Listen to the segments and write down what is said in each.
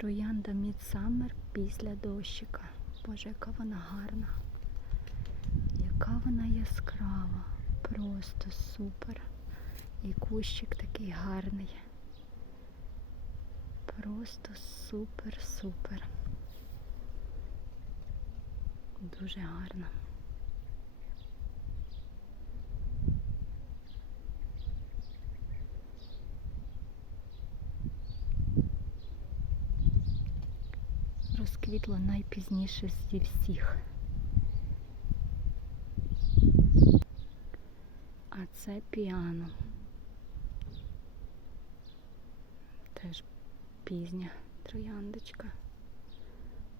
Троянда Мідсаммер після дощика. Боже, яка вона гарна. Яка вона яскрава. Просто супер. І кущик такий гарний. Просто супер-супер. Дуже гарна. Розквітла найпізніше зі всіх. А це піано. Теж пізня трояндочка.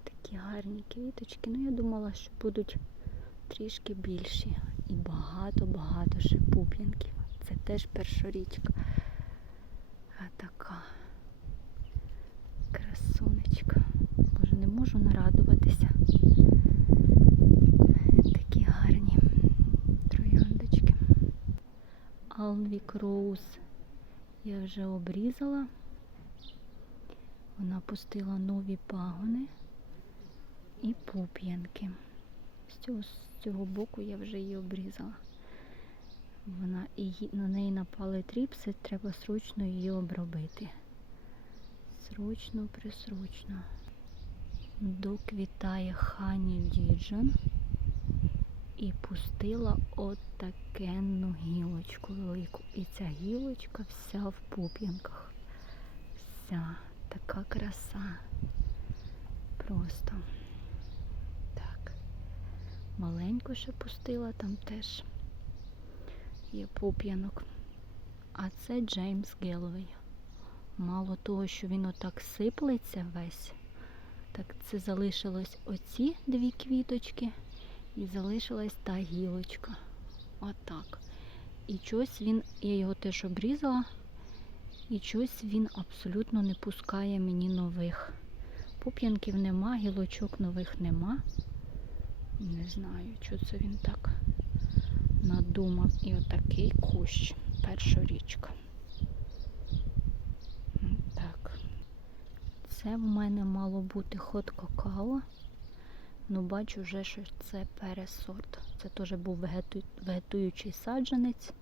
Такі гарні квіточки. Ну, я думала, що будуть трішки більші. І багато-багато ще пуп'янків. Це теж першорічка. А така красунечка. Боже, не можу нарадуватися. Такі гарні трояндочки. Алвік Роуз я вже обрізала. Вона пустила нові пагони і пуп'янки. З цього, з цього боку я вже її обрізала. Вона і на неї напали тріпси, треба срочно її обробити. Срочно, присрочно. Доквітає Хані Діджон і пустила отакенну гілочку велику. І ця гілочка вся в пуп'янках. Вся така краса. Просто так. Маленьку ще пустила, там теж є пуп'янок. А це Джеймс Геловей. Мало того, що він отак сиплеться весь, так це залишилось оці дві квіточки і залишилась та гілочка. Отак. І щось він, я його теж обрізала, і щось він абсолютно не пускає мені нових. Пуп'янків нема, гілочок нових нема. Не знаю, що це він так надумав. І отакий кущ. Першорічка. М, Так. Це в мене мало бути хот какао. Ну, бачу вже, що це пересорт. Це теж був вегету... вегетуючий саджанець.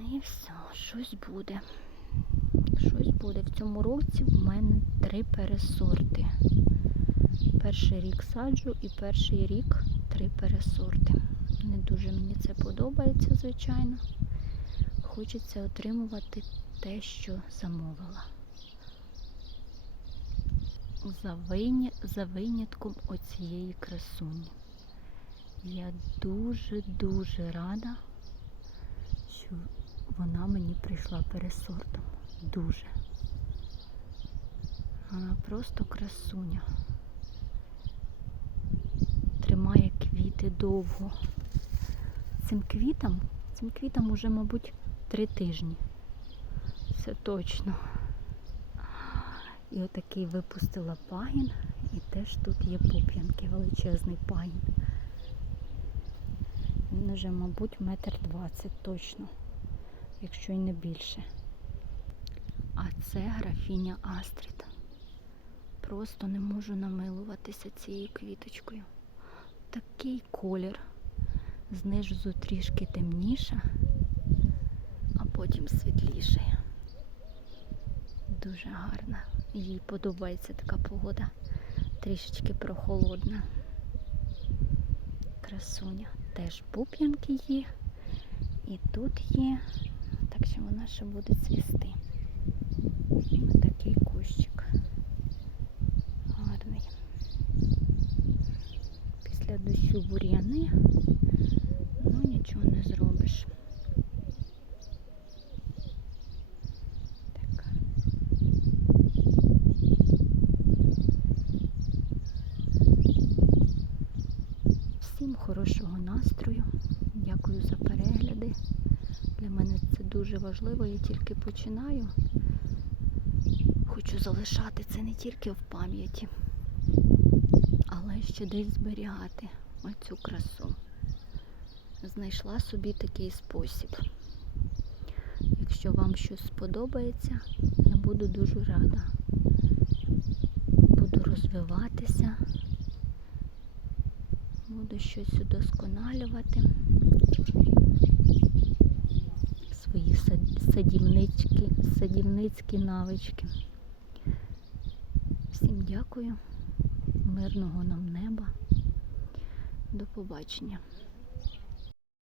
І все, щось буде. Щось буде. В цьому році в мене три пересорти. Перший рік саджу і перший рік три пересорти. Не дуже мені це подобається, звичайно. Хочеться отримувати те, що замовила. За, виня... за винятком оцієї красуні. Я дуже-дуже рада, що вона мені прийшла пересортом. Дуже. Вона просто красуня. Тримає квіти довго. Цим квітам, цим квітам уже, мабуть, три тижні. Це точно. І отакий випустила пагін, і теж тут є пуп'янки, величезний пагін. Він уже, мабуть, метр двадцять точно, якщо й не більше. А це графіня Астрід. Просто не можу намилуватися цією квіточкою. Такий колір. Знизу трішки темніша, а потім світліший. Дуже гарна. Їй подобається така погода. Трішечки прохолодна. Красуня. Теж пуп'янки є. І тут є. Так що вона ще буде цвісти. Ось такий кущик. Гарний. Після дощу бур'яни. Ну нічого не зробиш. Так. Всім хорошого настрою. Дякую за перегляди. Для мене це дуже важливо. Я тільки починаю. Хочу залишати це не тільки в пам'яті, але ще десь зберігати оцю красу. Знайшла собі такий спосіб. Якщо вам щось сподобається, я буду дуже рада. Буду розвиватися. Буду щось удосконалювати. Свої сад- садівнички, садівницькі навички. Всім дякую. Мирного нам неба. До побачення.